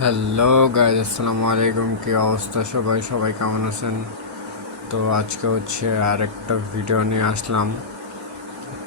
Hello guys, আসসালামু আলাইকুম। কি অবস্থা সবাই সবাই কেমন আছেন? তো আজকে হচ্ছে আর একটা ভিডিও নিয়ে আসলাম।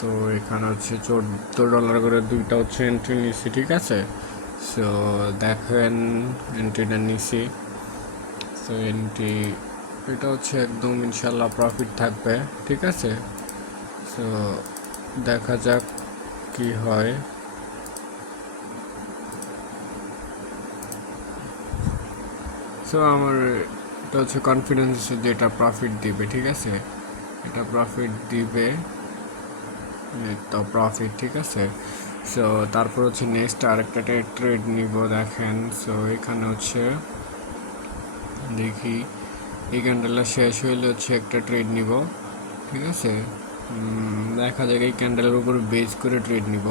তো এখানে হচ্ছে $14 করে দুইটা হচ্ছে এন্ট্রি নিছি, ঠিক আছে? সো দেখেন, এন্ট্রিটা নিছি। সো এন্ট্রি এটা হচ্ছে একদম ইনশাল্লাহ প্রফিট থাকবে, ঠিক আছে? সো দেখা যাক কি হয়। সো আমার এটা হচ্ছে কনফিডেন্স যে এটা প্রফিট দিবে, ঠিক আছে? এটা প্রফিট দিবে, তো প্রফিট, ঠিক আছে। সো তারপর হচ্ছে নেক্সট আরেকটা ট্রেড নিব, দেখেন। সো এখানে হচ্ছে দেখি এই ক্যান্ডেলটা শেষ হইলে হচ্ছে একটা ট্রেড নিব, ঠিক আছে। দেখা যাক, এই ক্যান্ডেলের উপর বেস করে ট্রেড নিব।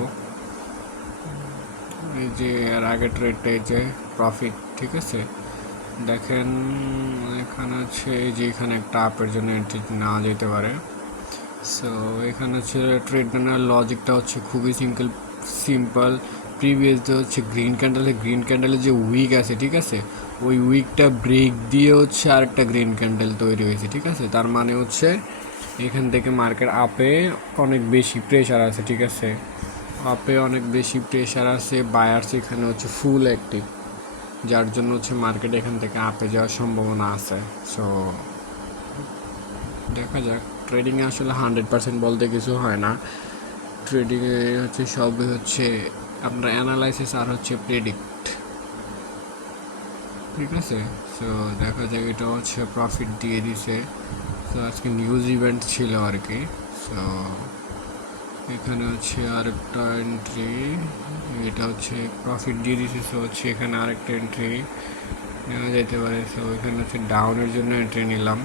এই যে আর আগে ট্রেডটা, এই যে প্রফিট, ঠিক আছে। দেখেন এখানে হচ্ছে এই যে এখানে একটা আপের জন্য এন্ট্রি নেওয়া যেতে পারে। সো এখানে হচ্ছে ট্রেড নেওয়ার লজিকটা হচ্ছে খুবই সিম্পল। প্রিভিয়াস যে হচ্ছে গ্রিন ক্যান্ডেলের যে উইক আছে, ঠিক আছে, ওই উইকটা ব্রেক দিয়ে হচ্ছে আরেকটা গ্রিন ক্যান্ডেল তৈরি হয়েছে, ঠিক আছে। তার মানে হচ্ছে এখান থেকে মার্কেট আপে অনেক বেশি প্রেশার আছে, ঠিক আছে। আপে অনেক বেশি প্রেশার আছে, বায়ার্স এখানে হচ্ছে ফুল অ্যাক্টিভ, যার জন্য হচ্ছে মার্কেট এখান থেকে আপে যাওয়ার সম্ভাবনা আছে। সো দেখা যাক। ট্রেডিংয়ে আসলে 100% বলতে কিছু হয় না। ট্রেডিংয়ে হচ্ছে সবই হচ্ছে আপনার অ্যানালাইসিস আর হচ্ছে প্রেডিক্ট, ঠিক আছে। সো দেখা যাক, এটা হচ্ছে প্রফিট দিয়ে দিছে। সো আজকে নিউজ ইভেন্ট ছিল আর কি। সো এখানে হচ্ছে আরেকটা এন্ট্রি, এটা হচ্ছে প্রফিট দিয়ে দিছে। সো হচ্ছে এখানে আরেকটা এন্ট্রি নেওয়া যেতে পারে। সো এখানে হচ্ছে ডাউনের জন্য এন্ট্রি নিলাম।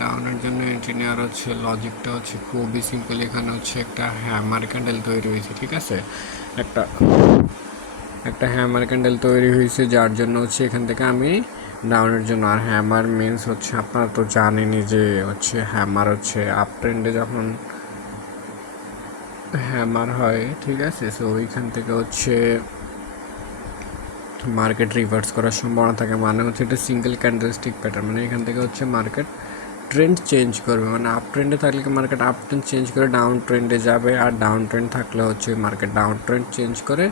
ডাউনের জন্য এন্ট্রি নেওয়ার হচ্ছে লজিকটা হচ্ছে খুবই সিম্পল। এখানে হচ্ছে একটা হ্যামার ক্যান্ডেল তৈরি হয়েছে, ঠিক আছে। একটা একটা হ্যামার ক্যান্ডেল তৈরি হয়েছে, যার জন্য হচ্ছে এখান থেকে আমি ডাউনের জন্য। আর হ্যামার মিন্স হচ্ছে আপনারা তো জানেনই যে হচ্ছে হ্যামার হচ্ছে আপ ট্রেন্ডে যখন হ্যামার হয়, ঠিক আছে। সো ওইখান থেকে হচ্ছে মার্কেট রিভার্স করার সম্ভাবনা থাকে। মানে হচ্ছে এটা সিঙ্গেল ক্যান্ডেলস্টিক প্যাটার্ন, মানে এখান থেকে হচ্ছে মার্কেট ট্রেন্ড চেঞ্জ করবে। মানে আপ ট্রেন্ডে থাকলে মার্কেট আপ ট্রেন্ড চেঞ্জ করে ডাউন ট্রেন্ডে যাবে, আর ডাউন ট্রেন্ড থাকলে হচ্ছে মার্কেট ডাউন ট্রেন্ড চেঞ্জ করে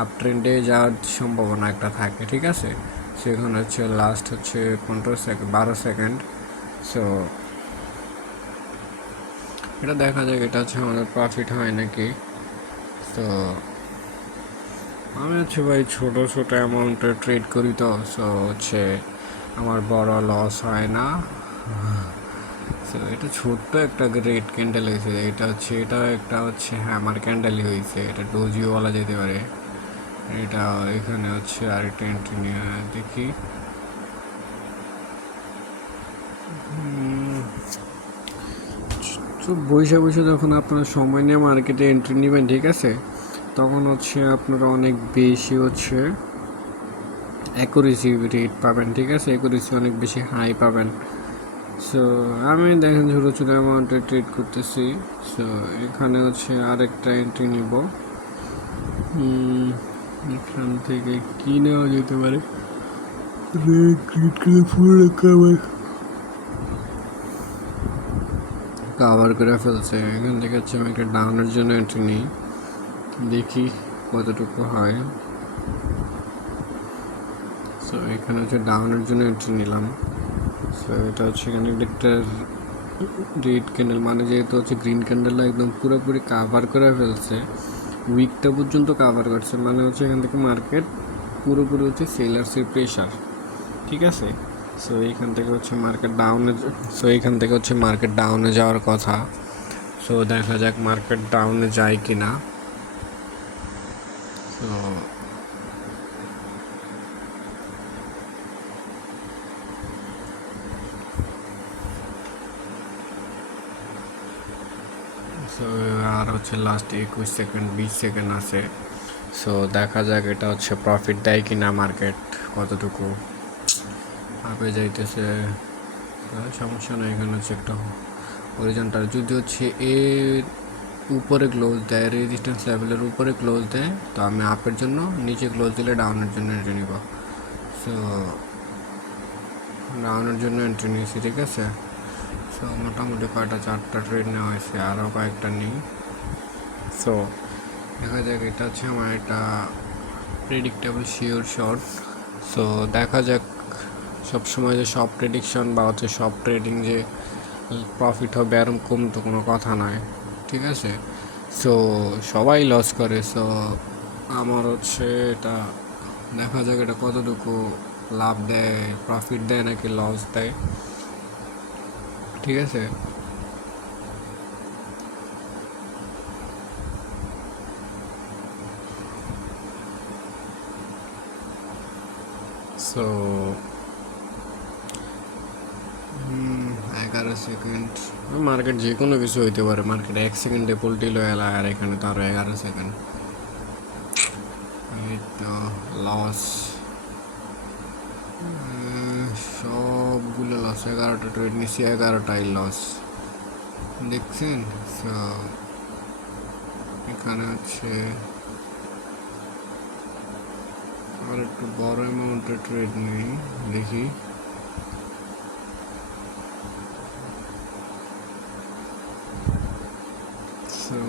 আপ ট্রেন্ডে যাওয়ার সম্ভাবনা একটা থাকে, ঠিক আছে। সেখানে হচ্ছে লাস্ট হচ্ছে 12 সেকেন্ড। সো এটা দেখা যাক, এটা হচ্ছে আমাদের প্রফিট হয় নাকি। তো আমি হচ্ছে ভাই ছোটো ছোটো অ্যামাউন্টে ট্রেড করি, তো সো হচ্ছে আমার বড় লস হয় না। সো এটা ছোট্ট একটা রেড ক্যান্ডেল হয়েছে, এটা একটা হচ্ছে হ্যামার ক্যান্ডেলই হয়েছে, এটা ডোজিও বলা যেতে পারে। এটা এখানে হচ্ছে আরেকটা এন্ট্রি নিয়ে দেখি। তো বসে বসে যখন আপনারা সময় নিয়ে মার্কেটে এন্ট্রি নেবেন, ঠিক আছে, তখন হচ্ছে আপনারা অনেক বেশি হচ্ছে অ্যাকুরেসি রেট পাবেন, ঠিক আছে। অ্যাকুরেসি অনেক বেশি হাই পাবেন। সো আমি দেখেন ছোটো ছোটো অ্যামাউন্টে ট্রেড করতেছি। সো এখানে হচ্ছে আরেকটা এন্ট্রি নিব। এখান থেকে কি নেওয়া যেতে পারে? পুরো কাভার করে ফেলছে। এখান থেকে হচ্ছে আমি একটা ডাউনের জন্য এন্ট্রি নিই, দেখি কতটুকু হয়। সো এখানে হচ্ছে ডাউনের জন্য এন্ট্রি নিলাম। সো এটা হচ্ছে এখানে একটা রেড ক্যান্ডেল, মানে যেহেতু হচ্ছে গ্রিন ক্যান্ডেলটা একদম পুরোপুরি কাভার করে ফেলছে, উইকটা পর্যন্ত কাভার করছে, মানে হচ্ছে এখান থেকে মার্কেট পুরোপুরি হচ্ছে সেলার্সের প্রেশার, ঠিক আছে। সো এইখান থেকে হচ্ছে মার্কেট ডাউনে যাওয়ার কথা। সো দেখা যাক মার্কেট ডাউনে যায় কি না। সো সো আর হচ্ছে লাস্ট 21 সেকেন্ড 20 সেকেন্ড আছে। সো দেখা যাক এটা হচ্ছে প্রফিট দেয় কি না, মার্কেট কতটুকু আপে যাইতেছে। সমস্যা নেই, এখানে হচ্ছে একটা হরিজন্টাল যদি হচ্ছে উপরে ক্লোজ দেয়, রেজিস্ট্যান্স লেভেলের উপরে ক্লোজ দেয়, তো আমি আপের জন্য নিচে ক্লোজ দিলে ডাউনের জন্য এন্ট্রি নিব। সো ডাউনের জন্য এন্ট্রি নিয়েছি, ঠিক আছে। সো মোটামুটি কয়টা 4টা ট্রেড নেওয়া হয়েছে, আরও কয়েকটা নিই। সো দেখা যাক, এটা হচ্ছে আমার একটা প্রেডিক্টেবল শিওর শর্ট। সো দেখা যাক, সবসময় যে সব প্রেডিকশন বা হচ্ছে সব ট্রেডিং যে প্রফিট হবে এরকম তো কোনো কথা নয়, ঠিক আছে। সো সবাই লস করে। সো আমার হচ্ছে এটা দেখা যাক এটা কতটুকু লাভ দেয়, প্রফিট দেয় নাকি লস দেয়, ঠিক আছে। সো 11 সেকেন্ড, মার্কেট যে কোনো কিছু হইতে পারে, মার্কেট 1 সেকেন্ডে পোল্টিল হয়ে এলা, আর এখানে তো আরও 11 সেকেন্ড। এই তো লস, সবগুলো লস, 11টা ট্রেড নিচ্ছি, 11টাই লস, দেখছেন। সো এখানে হচ্ছে আর একটু বড় অ্যামাউন্টের ট্রেড নেই, দেখি। সো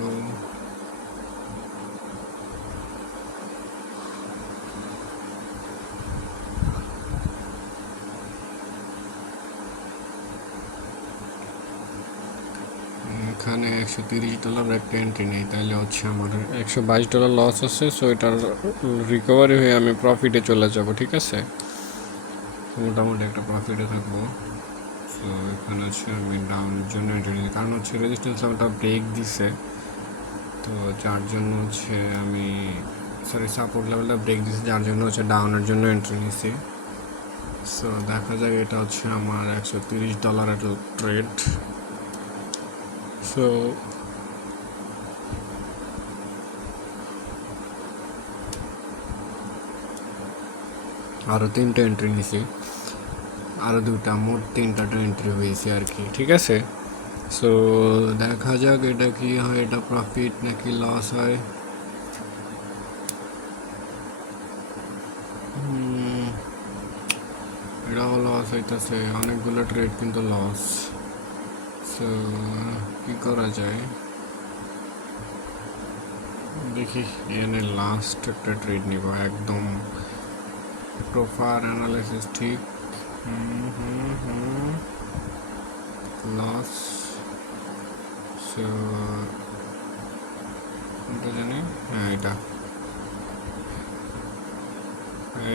এখানে $130 একটা এন্ট্রি নেই, তাহলে হচ্ছে আমার $122 লস আছে। সো এটার রিকভারি হয়ে আমি প্রফিটে চলে যাব, ঠিক আছে। মোটামুটি একটা প্রফিটে থাকবো। সো এখানে হচ্ছে আমি ডাউনের জন্য এন্ট্রি নিই, কারণ হচ্ছে রেজিস্ট্যান্স লেভেলটা ব্রেক দিছে, তো যার জন্য হচ্ছে আমি সাপোর্ট লেভেলটা ব্রেক দিছে, যার জন্য হচ্ছে ডাউনের জন্য এন্ট্রি নিছি। সো দেখা যাক, এটা হচ্ছে আমার $130 ট্রেড। সো আরও 3টা এন্ট্রি নিছি, আরও 2টা, মোট 3টা এন্ট্রি হয়েছে আর কি, ঠিক আছে। সো দেখা যাক এটা কি হয়, এটা প্রফিট নাকি লস হয়। এটাও লস হইতেছে, অনেকগুলো ট্রেড কিন্তু লস। সো কী করা যায়, দেখি। এনে লাস্ট একটা ট্রেড নিব, একদম প্রপার অ্যানালাইসিস ঠিক। লস, সো এটা জানি, হ্যাঁ এটা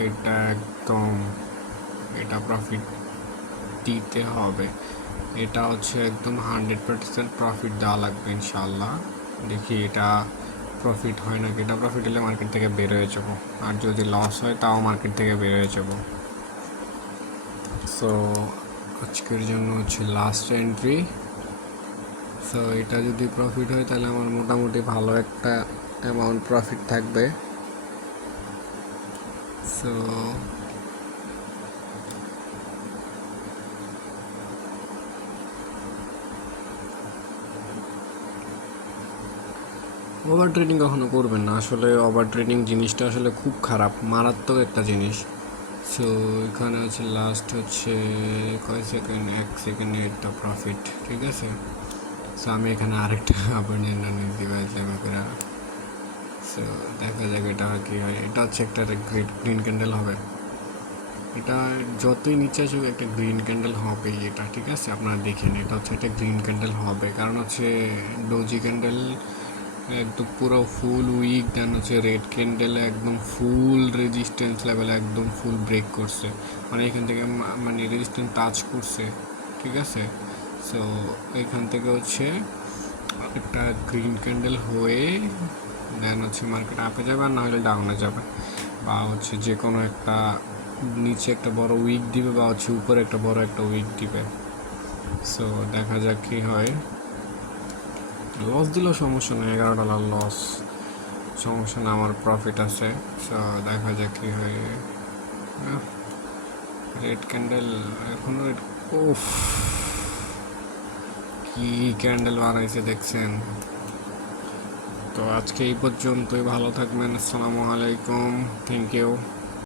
এটা একদম, এটা প্রফিট দিতে হবে, এটা হচ্ছে একদম 100% প্রফিট দেওয়া লাগবে ইনশাল্লাহ। দেখি এটা প্রফিট হয় নাকি, এটা প্রফিট হলে মার্কেট থেকে বের হয়ে যাবো, আর যদি লস হয় তাও মার্কেট থেকে বের হয়ে যাবো। সো আজকের জন্য হচ্ছে লাস্ট এন্ট্রি। সো এটা যদি প্রফিট হয় তাহলে আমার মোটামুটি ভালো একটা অ্যামাউন্ট প্রফিট থাকবে। সো ওভার ট্রেডিং কখনো করবেন না, আসলে ওভার ট্রেডিং জিনিসটা আসলে খুব খারাপ, মারাত্মক একটা জিনিস। সো এখানে হচ্ছে লাস্ট হচ্ছে কয় সেকেন্ড, 1 সেকেন্ডে একটা প্রফিট, ঠিক আছে। সো আমি এখানে আরেকটা আবার জন্য নিতে পারছি আমাকে। সো দেখা যাক এটা কি হয়, এটা হচ্ছে একটা গ্রিন ক্যান্ডেল হবে, এটা যতই নিচে আসুক একটা গ্রিন ক্যান্ডেল হবে এটা, ঠিক আছে। আপনারা দেখেন, এটা হচ্ছে একটা গ্রিন ক্যান্ডেল হবে, কারণ হচ্ছে ডোজি ক্যান্ডেল একদম পুরো ফুল উইক, দেন হচ্ছে রেড ক্যান্ডেল একদম ফুল রেজিস্ট্যান্স লেভেল একদম ফুল ব্রেক করছে, মানে এখান থেকে মানে রেজিস্ট্যান্স টাচ করছে, ঠিক আছে। সো এখান থেকে হচ্ছে একটা গ্রিন ক্যান্ডেল হয়ে দেন হচ্ছে মার্কেট আপে যাবে, আর না হলে ডাউনে যাবে, বা হচ্ছে যে কোনো একটা নিচে একটা বড় উইক দিবে, বা হচ্ছে উপরে একটা বড় একটা উইক দিবে। সো দেখা যাক কী হয়। লস দিলেও সমস্যা নেই, $11 লস, সমস্যা না, আমার প্রফিট আছে। সো দেখা যাক কী হয়। রেড ক্যান্ডেল এখনো, কি ক্যান্ডেল বানাইছে দেখছেন, তো আজকে এই পর্যন্তই, ভালো থাকবেন, আসসালামু আলাইকুম, থ্যাংক ইউ।